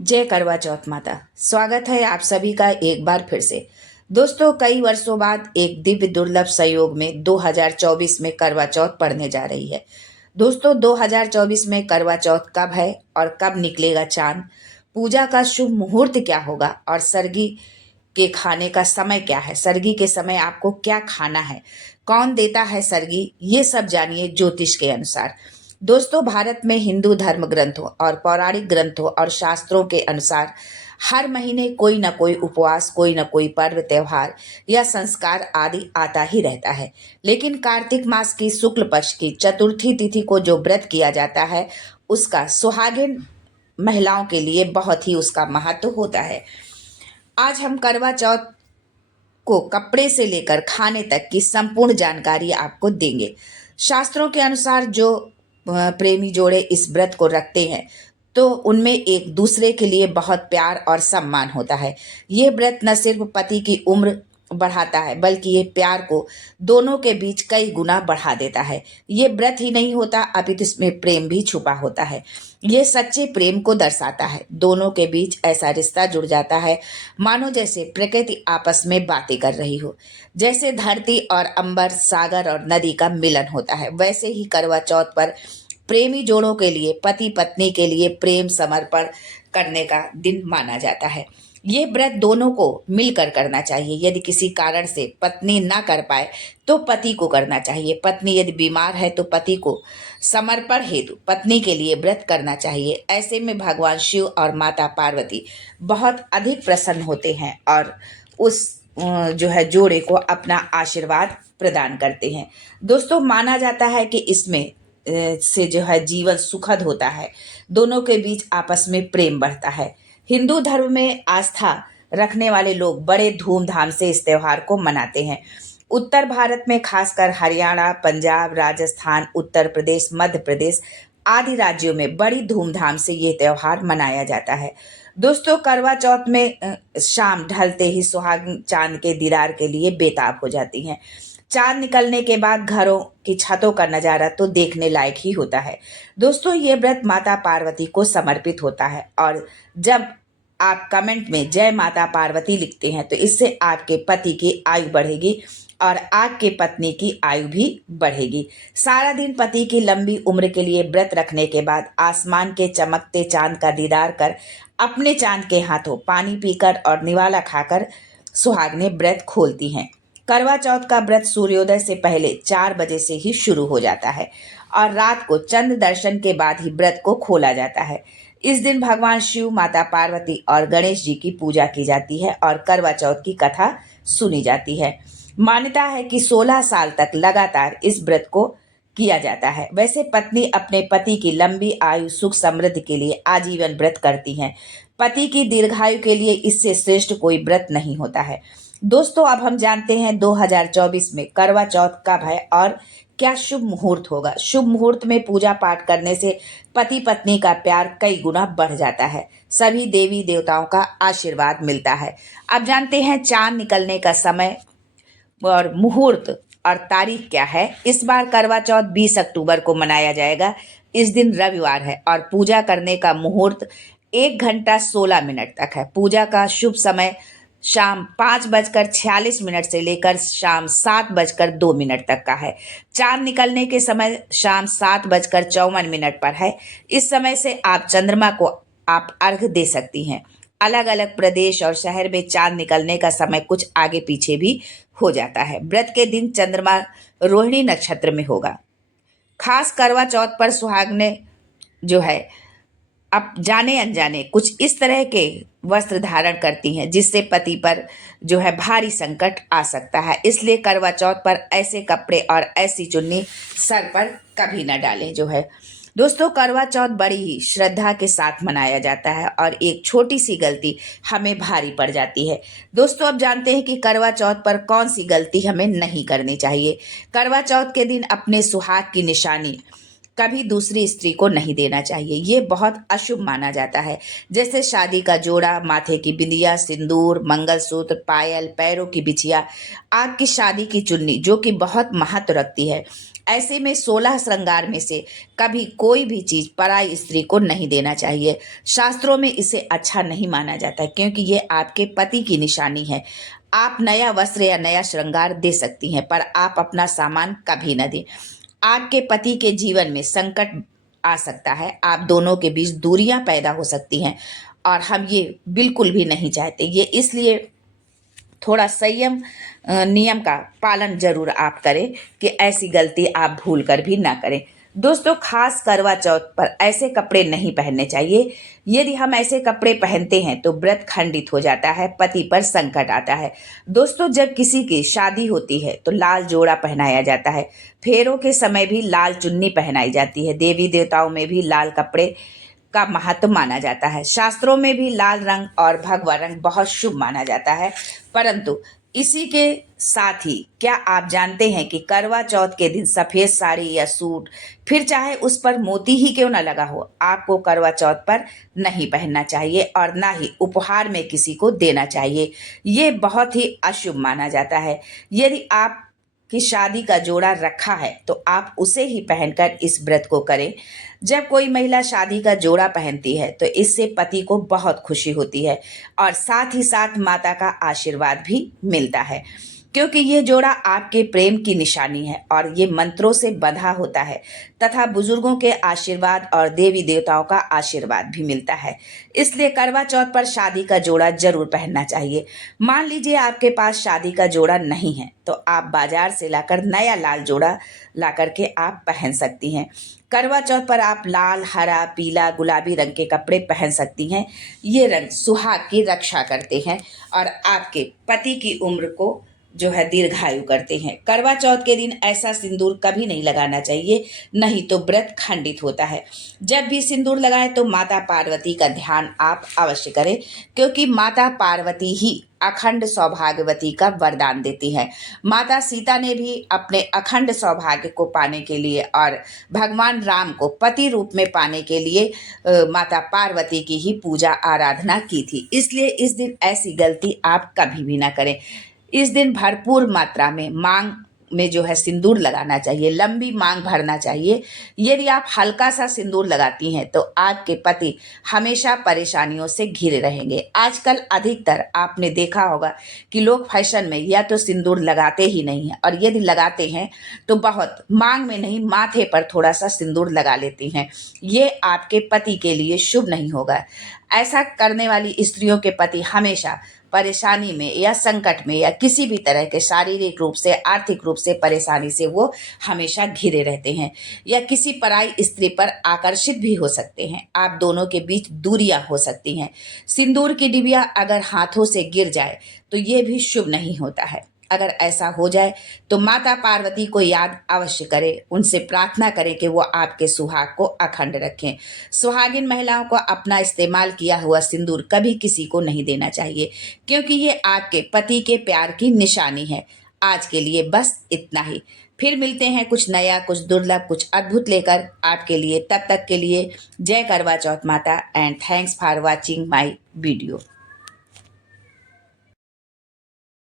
जय करवा चौथ माता। स्वागत है आप सभी का एक बार फिर से। दोस्तों, कई वर्षों बाद एक दिव्य दुर्लभ संयोग में 2024 में करवा चौथ पड़ने जा रही है। दोस्तों, 2024 में करवा चौथ कब है और कब निकलेगा चांद, पूजा का शुभ मुहूर्त क्या होगा और सरगी के खाने का समय क्या है, सरगी के समय आपको क्या खाना है, कौन देता है सरगी, ये सब जानिए ज्योतिष के अनुसार। दोस्तों, भारत में हिंदू धर्म ग्रंथों और पौराणिक ग्रंथों और शास्त्रों के अनुसार हर महीने कोई न कोई उपवास, कोई न कोई पर्व, त्योहार या संस्कार आदि आता ही रहता है। लेकिन कार्तिक मास की शुक्ल पक्ष की चतुर्थी तिथि को जो व्रत किया जाता है, उसका सुहागिन महिलाओं के लिए बहुत ही उसका महत्व होता है। आज हम करवा चौथ को कपड़े से लेकर खाने तक की संपूर्ण जानकारी आपको देंगे। शास्त्रों के अनुसार जो प्रेमी जोड़े इस व्रत को रखते हैं तो उनमें एक दूसरे के लिए बहुत प्यार और सम्मान होता है। ये व्रत न सिर्फ पति की उम्र बढ़ाता है बल्कि ये प्यार को दोनों के बीच कई गुना बढ़ा देता है। ये व्रत ही नहीं होता अपितु इसमें प्रेम भी छुपा होता है। ये सच्चे प्रेम को दर्शाता है। दोनों के बीच ऐसा रिश्ता जुड़ जाता है मानो जैसे प्रकृति आपस में बातें कर रही हो। जैसे धरती और अंबर, सागर और नदी का मिलन होता है, वैसे ही करवा चौथ पर प्रेमी जोड़ों के लिए, पति पत्नी के लिए प्रेम समर्पण करने का दिन माना जाता है। ये व्रत दोनों को मिलकर करना चाहिए। यदि किसी कारण से पत्नी ना कर पाए तो पति को करना चाहिए। पत्नी यदि बीमार है तो पति को समर्पण हेतु पत्नी के लिए व्रत करना चाहिए। ऐसे में भगवान शिव और माता पार्वती बहुत अधिक प्रसन्न होते हैं और उस जो है जोड़े को अपना आशीर्वाद प्रदान करते हैं। दोस्तों, माना जाता है कि इसमें से जो है जीवन सुखद होता है, दोनों के बीच आपस में प्रेम बढ़ता है। हिंदू धर्म में आस्था रखने वाले लोग बड़े धूमधाम से इस त्योहार को मनाते हैं। उत्तर भारत में खासकर हरियाणा, पंजाब, राजस्थान, उत्तर प्रदेश, मध्य प्रदेश आदि राज्यों में बड़ी धूमधाम से ये त्योहार मनाया जाता है। दोस्तों, करवा चौथ में शाम ढलते ही सुहागिन चांद के दीदार के लिए बेताब हो जाती हैं। चांद निकलने के बाद घरों की छतों का नजारा तो देखने लायक ही होता है। दोस्तों, ये व्रत माता पार्वती को समर्पित होता है और जब आप कमेंट में जय माता पार्वती लिखते हैं तो इससे आपके पति की आयु बढ़ेगी और आपके पत्नी की आयु भी बढ़ेगी। सारा दिन पति की लंबी उम्र के लिए व्रत रखने के बाद आसमान के चमकते चांद का दीदार कर अपने चांद के हाथों पानी पीकर और निवाला खाकर सुहागनें व्रत खोलती हैं। करवा चौथ का व्रत सूर्योदय से पहले 4 बजे से ही शुरू हो जाता है और रात को चंद्र दर्शन के बाद ही व्रत को खोला जाता है। इस दिन भगवान शिव, माता पार्वती और गणेश जी की पूजा की जाती है और करवा चौथ की कथा सुनी जाती है। मान्यता है कि 16 साल तक लगातार इस व्रत को किया जाता है। वैसे पत्नी अपने पति की लंबी आयु, सुख, समृद्धि के लिए आजीवन व्रत करती हैं। पति की दीर्घायु के लिए इससे श्रेष्ठ कोई व्रत नहीं होता है। दोस्तों, अब हम जानते हैं 2024 में करवा चौथ कब है और क्या शुभ मुहूर्त होगा। शुभ मुहूर्त में पूजा पाठ करने से पति पत्नी का प्यार कई गुना बढ़ जाता है। सभी देवी देवताओं का आशीर्वाद मिलता है। अब जानते हैं चांद निकलने का समय और मुहूर्त और तारीख क्या है। इस बार करवा चौथ 20 अक्टूबर को मनाया जाएगा। इस दिन रविवार है और पूजा करने का मुहूर्त 1 घंटा 16 मिनट तक है। पूजा का शुभ समय शाम 5:46 से लेकर शाम 7:02 तक का है। चांद निकलने के समय शाम 7:54 पर है। इस समय से आप चंद्रमा को आप अर्घ दे सकती हैं। अलग अलग प्रदेश और शहर में चांद निकलने का समय कुछ आगे पीछे भी हो जाता है। व्रत के दिन चंद्रमा रोहिणी नक्षत्र में होगा। खास करवा चौथ पर सुहागनें जो है अब जाने अनजाने कुछ इस तरह के वस्त्र धारण करती हैं जिससे पति पर जो है भारी संकट आ सकता है। इसलिए करवा चौथ पर ऐसे कपड़े और ऐसी चुन्नी सर पर कभी न डालें जो है। दोस्तों, करवा चौथ बड़ी ही श्रद्धा के साथ मनाया जाता है और एक छोटी सी गलती हमें भारी पड़ जाती है। दोस्तों, अब जानते हैं कि करवा चौथ पर कौन सी गलती हमें नहीं करनी चाहिए। करवा चौथ के दिन अपने सुहाग की निशानी कभी दूसरी स्त्री को नहीं देना चाहिए। ये बहुत अशुभ माना जाता है। जैसे शादी का जोड़ा, माथे की बिंदिया, सिंदूर, मंगलसूत्र, पायल, पैरों की बिछिया, आपकी शादी की चुन्नी जो कि बहुत महत्व रखती है। ऐसे में 16 श्रृंगार में से कभी कोई भी चीज पराई स्त्री को नहीं देना चाहिए। शास्त्रों में इसे अच्छा नहीं माना जाता है, क्योंकि ये आपके पति की निशानी है। आप नया वस्त्र या नया श्रृंगार दे सकती हैं, पर आप अपना सामान कभी न दें। आपके पति के जीवन में संकट आ सकता है, आप दोनों के बीच दूरियां पैदा हो सकती हैं, और हम ये बिल्कुल भी नहीं चाहते। ये इसलिए थोड़ा संयम नियम का पालन जरूर आप करें कि ऐसी गलती आप भूल कर भी ना करें। दोस्तों, खास करवा चौथ पर ऐसे कपड़े नहीं पहनने चाहिए। यदि हम ऐसे कपड़े पहनते हैं तो व्रत खंडित हो जाता है, पति पर संकट आता है। दोस्तों, जब किसी की शादी होती है तो लाल जोड़ा पहनाया जाता है। फेरों के समय भी लाल चुन्नी पहनाई जाती है। देवी देवताओं में भी लाल कपड़े का महत्व माना जाता है। शास्त्रों में भी लाल रंग और भगवा रंग बहुत शुभ माना जाता है। परंतु इसी के साथ ही क्या आप जानते हैं कि करवा चौथ के दिन सफेद साड़ी या सूट, फिर चाहे उस पर मोती ही क्यों ना लगा हो, आपको करवा चौथ पर नहीं पहनना चाहिए और ना ही उपहार में किसी को देना चाहिए। ये बहुत ही अशुभ माना जाता है। यदि आप की शादी का जोड़ा रखा है तो आप उसे ही पहनकर इस व्रत को करें। जब कोई महिला शादी का जोड़ा पहनती है तो इससे पति को बहुत खुशी होती है और साथ ही साथ माता का आशीर्वाद भी मिलता है, क्योंकि ये जोड़ा आपके प्रेम की निशानी है और ये मंत्रों से बंधा होता है तथा बुजुर्गों के आशीर्वाद और देवी देवताओं का आशीर्वाद भी मिलता है। इसलिए करवा चौथ पर शादी का जोड़ा जरूर पहनना चाहिए। मान लीजिए आपके पास शादी का जोड़ा नहीं है तो आप बाजार से लाकर नया लाल जोड़ा ला करके आप पहन सकती हैं। करवा चौथ पर आप लाल, हरा, पीला, गुलाबी रंग के कपड़े पहन सकती हैं। ये रंग सुहाग की रक्षा करते हैं और आपके पति की उम्र को जो है दीर्घायु करते हैं। करवा चौथ के दिन ऐसा सिंदूर कभी नहीं लगाना चाहिए, नहीं तो व्रत खंडित होता है। जब भी सिंदूर लगाएं तो माता पार्वती का ध्यान आप अवश्य करें, क्योंकि माता पार्वती ही अखंड सौभाग्यवती का वरदान देती है। माता सीता ने भी अपने अखंड सौभाग्य को पाने के लिए और भगवान राम को पति रूप में पाने के लिए माता पार्वती की ही पूजा आराधना की थी। इसलिए इस दिन ऐसी गलती आप कभी भी ना करें। इस दिन भरपूर मात्रा में मांग में जो है सिंदूर लगाना चाहिए, लंबी मांग भरना चाहिए। यदि आप हल्का सा सिंदूर लगाती हैं तो आपके पति हमेशा परेशानियों से घिरे रहेंगे। आजकल अधिकतर आपने देखा होगा कि लोग फैशन में या तो सिंदूर लगाते ही नहीं हैं, और यदि लगाते हैं तो बहुत मांग में नहीं, माथे पर थोड़ा सा सिंदूर लगा लेती हैं। ये आपके पति के लिए शुभ नहीं होगा। ऐसा करने वाली स्त्रियों के पति हमेशा परेशानी में या संकट में या किसी भी तरह के शारीरिक रूप से, आर्थिक रूप से परेशानी से वो हमेशा घिरे रहते हैं या किसी पराई स्त्री पर आकर्षित भी हो सकते हैं। आप दोनों के बीच दूरियां हो सकती हैं। सिंदूर की डिबिया अगर हाथों से गिर जाए तो ये भी शुभ नहीं होता है। अगर ऐसा हो जाए तो माता पार्वती को याद अवश्य करें, उनसे प्रार्थना करें कि वो आपके सुहाग को अखंड रखें। सुहागिन महिलाओं को अपना इस्तेमाल किया हुआ सिंदूर कभी किसी को नहीं देना चाहिए, क्योंकि ये आपके पति के प्यार की निशानी है। आज के लिए बस इतना ही। फिर मिलते हैं कुछ नया, कुछ दुर्लभ, कुछ अद्भुत लेकर आपके लिए। तब तक के लिए जय करवा चौथ माता and thanks for watching my video.